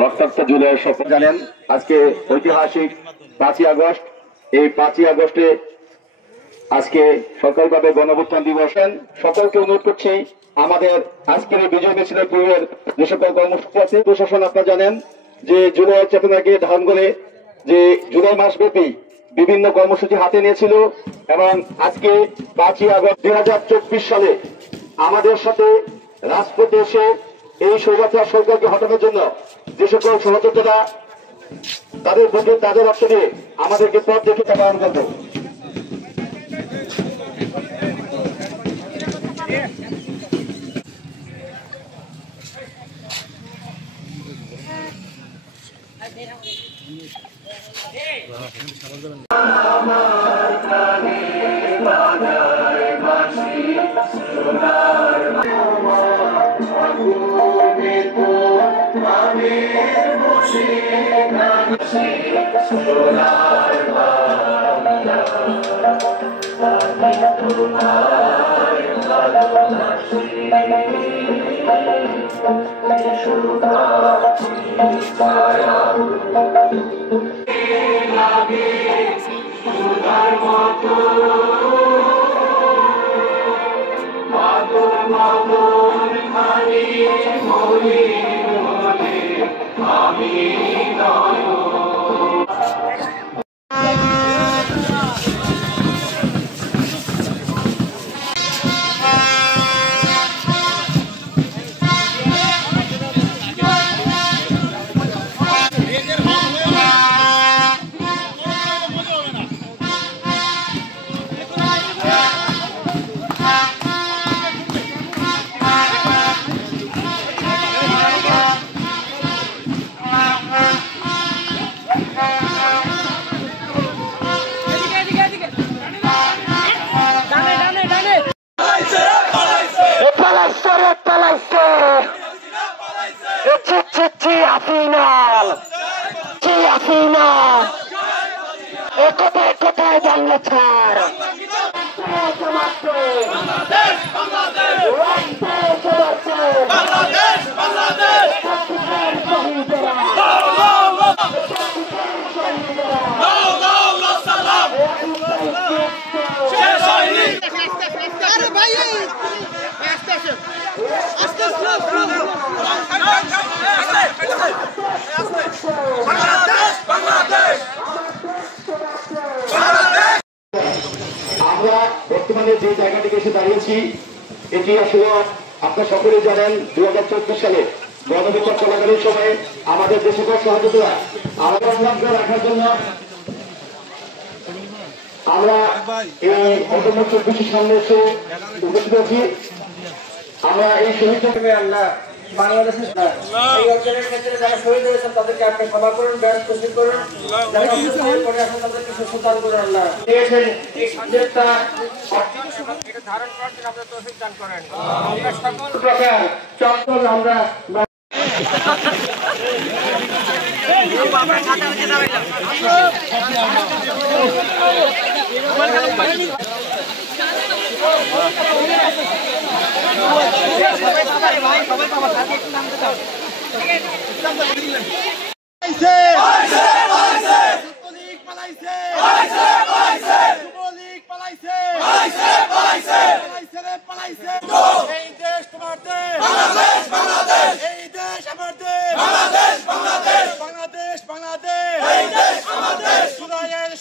রক্তাক্ত জুলাইয়ের স্বপ্ন জানেন আজকে ঐতিহাসিক 5ই আগস্ট। এই 5ই আগস্টে আজকে সরকারিভাবে গণঅভ্যুত্থান দিবস। সকলকে অনুরোধ করছি আমাদের আজকের এই বিজয় মিছিলের পূর্বের যে সকল কর্মসূচি আছে, প্রশাসন আপনারা জানেন যে জুলাই চেতনাকে ধারণ করে যে জুলাই মাস ব্যাপী বিভিন্ন কর্মসূচি হাতে নিয়েছিল এবং আজকে 5ই আগস্ট 2024 সালে আমাদের সাথে রাজপথে এসে এই স্বৈরাচার সরকারকে হটানোর জন্য যে সকল সহযোগিতা তাদের বুকে তাদের রক্ত দিয়ে আমাদেরকে পথ দেখে তা পালন করবে। কোথায় জানলে ছাড় আমরা বর্তমানে যে জায়গাটিকে এসে দাঁড়িয়েছি এটি আসলে আপনারা সকলেই জানেন 2024 সালে গণঅভ্যুত্থান চলাকালীন সময়ে আমাদের যে সকল সহযোগিতা আমাদের রাখার জন্য আমরা এই অন্তর্মুখ 24 সামনে এসে উপস্থিত আছি। আমরা এই শহীদ আল্লাহ বাংলাদেশের এই অঞ্চলের ক্ষেত্রে যারা শহীদ হয়েছেন তাদেরকে আপনি ক্ষমা করুন, ব্যাস খুশি করুন, যারা করে আসেন তাদেরকে সুস্থান করুন। আল্লাহ দিয়েছেন এই সঞ্জয়তা এটা ধারণ করার জন্য আপনারা তৌফিক দান করেন। আমরা সকল প্রকার চক্র আমরা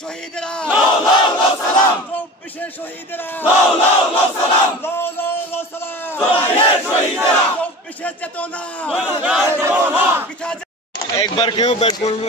শহীদেরা শহীদেরা চেতনা একবার কেউ ব্যাট করবে